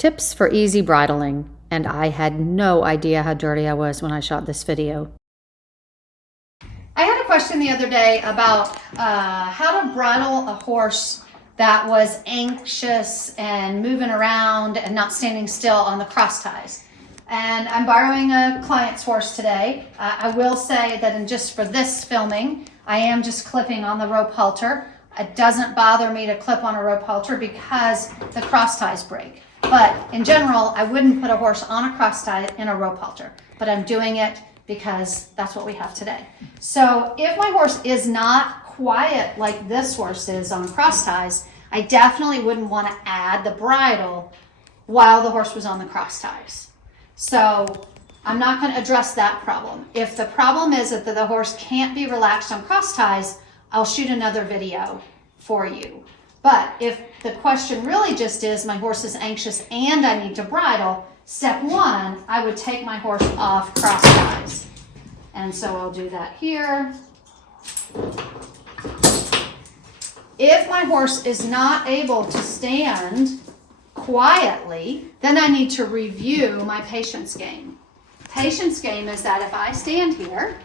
Tips for easy bridling, and I had no idea how dirty I was when I shot this video. I had a question the other day about how to bridle a horse that was anxious and moving around and not standing still on the cross ties. And I'm borrowing a client's horse today. I will say that just for this filming, I am just clipping on the rope halter. It doesn't bother me to clip on a rope halter because the cross ties break. But in general, I wouldn't put a horse on a cross tie in a rope halter, but I'm doing it because that's what we have today. So if my horse is not quiet like this horse is on cross ties, I definitely wouldn't want to add the bridle while the horse was on the cross ties. So I'm not going to address that problem. If the problem is that the horse can't be relaxed on cross ties, I'll shoot another video for you. But if the question really just is my horse is anxious and I need to bridle, step one, I would take my horse off cross ties. And so I'll do that here. If my horse is not able to stand quietly, then I need to review my patience game. Patience game is that if I stand here,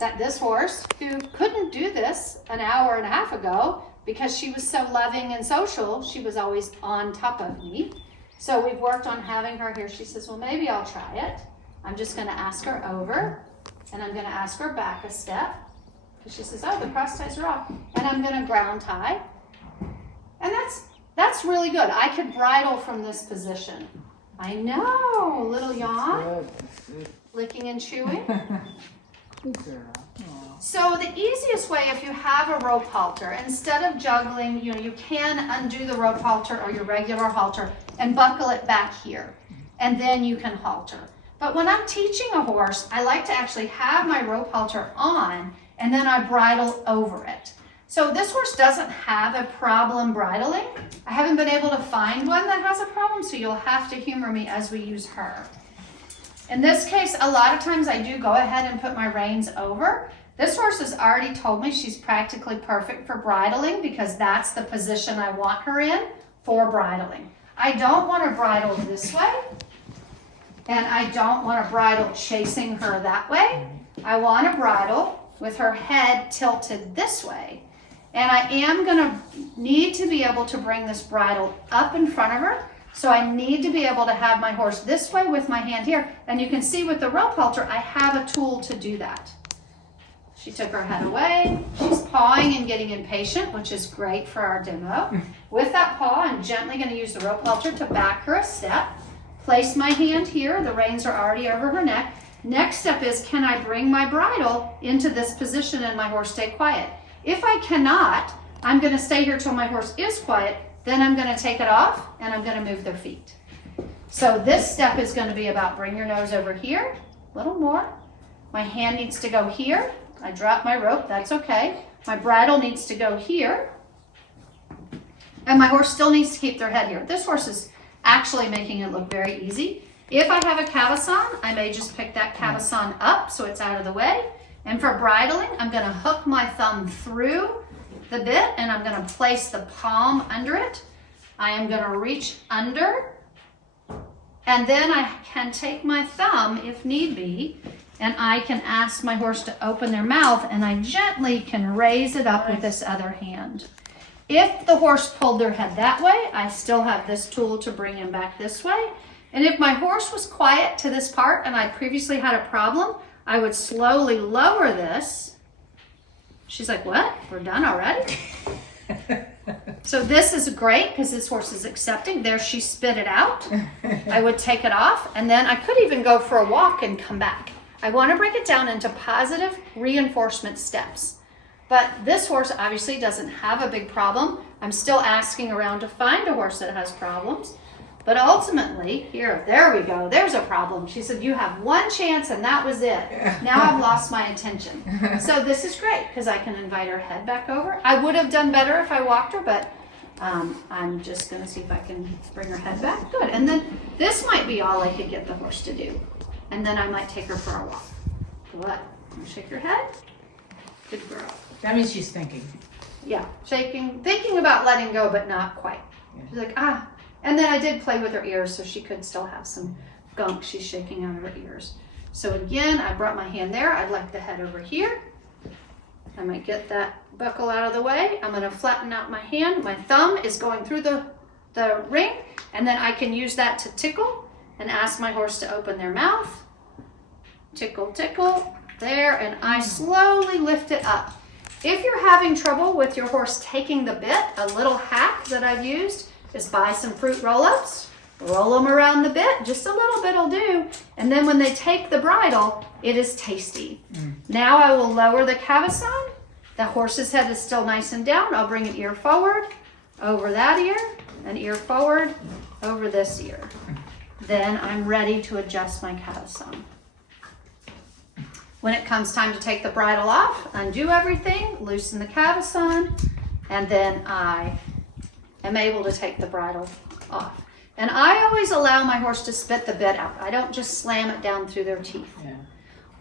that this horse, who couldn't do this an hour and a half ago because she was so loving and social, she was always on top of me. So we've worked on having her here. She says, well, maybe I'll try it. I'm just going to ask her over, and I'm going to ask her back a step. She says, oh, the cross ties are off. And I'm going to ground tie. And that's really good. I could bridle from this position. I know, little yawn, licking and chewing. So the easiest way, if you have a rope halter, instead of juggling, you can undo the rope halter or your regular halter and buckle it back here, and then you can halter. But when I'm teaching a horse, I like to actually have my rope halter on, and then I bridle over it. So this horse doesn't have a problem bridling. I haven't been able to find one that has a problem, so you'll have to humor me as we use her. In this case, a lot of times I do go ahead and put my reins over. This horse has already told me she's practically perfect for bridling because that's the position I want her in for bridling. I don't want to bridle this way, and I don't want to bridle chasing her that way. I want to bridle with her head tilted this way. And I am going to need to be able to bring this bridle up in front of her. So I need to be able to have my horse this way with my hand here. And you can see with the rope halter, I have a tool to do that. She took her head away. She's pawing and getting impatient, which is great for our demo. With that paw, I'm gently going to use the rope halter to back her a step. Place my hand here. The reins are already over her neck. Next step is, can I bring my bridle into this position and my horse stay quiet? If I cannot, I'm going to stay here till my horse is quiet. Then I'm going to take it off and I'm going to move their feet. So this step is going to be about bring your nose over here, a little more. My hand needs to go here. I drop my rope, that's okay. My bridle needs to go here. And my horse still needs to keep their head here. This horse is actually making it look very easy. If I have a cavesson, I may just pick that cavesson up so it's out of the way. And for bridling, I'm going to hook my thumb through the bit and I'm going to place the palm under it. I am going to reach under, and then I can take my thumb if need be, and I can ask my horse to open their mouth, and I gently can raise it up with this other hand. If the horse pulled their head that way, I still have this tool to bring him back this way. And if my horse was quiet to this part and I previously had a problem, I would slowly lower this. She's like, what? We're done already? So this is great because this horse is accepting. There, she spit it out. I would take it off, and then I could even go for a walk and come back. I want to break it down into positive reinforcement steps. But this horse obviously doesn't have a big problem. I'm still asking around to find a horse that has problems. But ultimately, here, there we go, there's a problem. She said, you have one chance and that was it. Now I've lost my attention. So this is great because I can invite her head back over. I would have done better if I walked her, but I'm just gonna see if I can bring her head back. Good, and then this might be all I could get the horse to do. And then I might take her for a walk. Good, shake your head. Good girl. That means she's thinking. Yeah, shaking, thinking about letting go, but not quite. Yeah. She's like, ah. And then I did play with her ears so she could still have some gunk she's shaking out of her ears. So again, I brought my hand there. I'd like the head over here. I might get that buckle out of the way. I'm gonna flatten out my hand. My thumb is going through the ring, and then I can use that to tickle and ask my horse to open their mouth. Tickle, tickle, there, and I slowly lift it up. If you're having trouble with your horse taking the bit, a little hack that I've used is buy some fruit roll-ups, roll them around the bit, just a little bit will do, and then when they take the bridle, it is tasty. Now I will lower the cavesson. The horse's head is still nice and down. I'll bring an ear forward, over that ear, an ear forward, over this ear. Then I'm ready to adjust my cavesson. When it comes time to take the bridle off, undo everything, loosen the cavesson, and then I am able to take the bridle off. And I always allow my horse to spit the bit out. I don't just slam it down through their teeth. Yeah.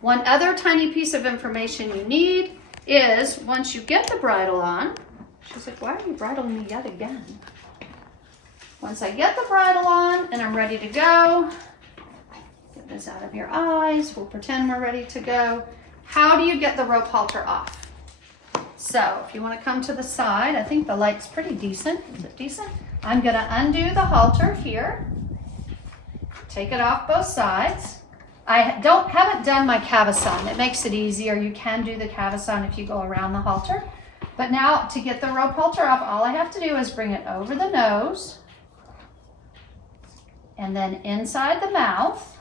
One other tiny piece of information you need is once you get the bridle on, she's like, why are you bridling me yet again? Once I get the bridle on and I'm ready to go, get this out of your eyes, we'll pretend we're ready to go. How do you get the rope halter off? So if you want to come to the side, I think the light's pretty decent. Is it decent? I'm going to undo the halter here, take it off both sides. I haven't done my cavesson. It makes it easier. You can do the cavesson if you go around the halter. But now to get the rope halter off, all I have to do is bring it over the nose and then inside the mouth,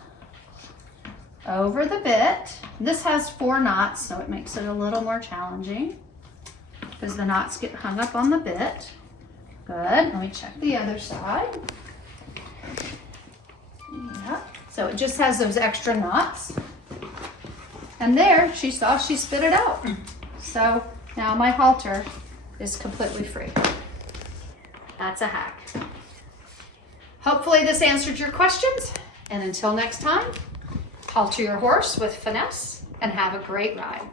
over the bit. This has 4 knots, so it makes it a little more challenging because the knots get hung up on the bit. Good. Let me check the other side. Yeah. So it just has those extra knots. And there, she saw she spit it out. So now my halter is completely free. That's a hack. Hopefully this answered your questions. And until next time, halter your horse with finesse and have a great ride.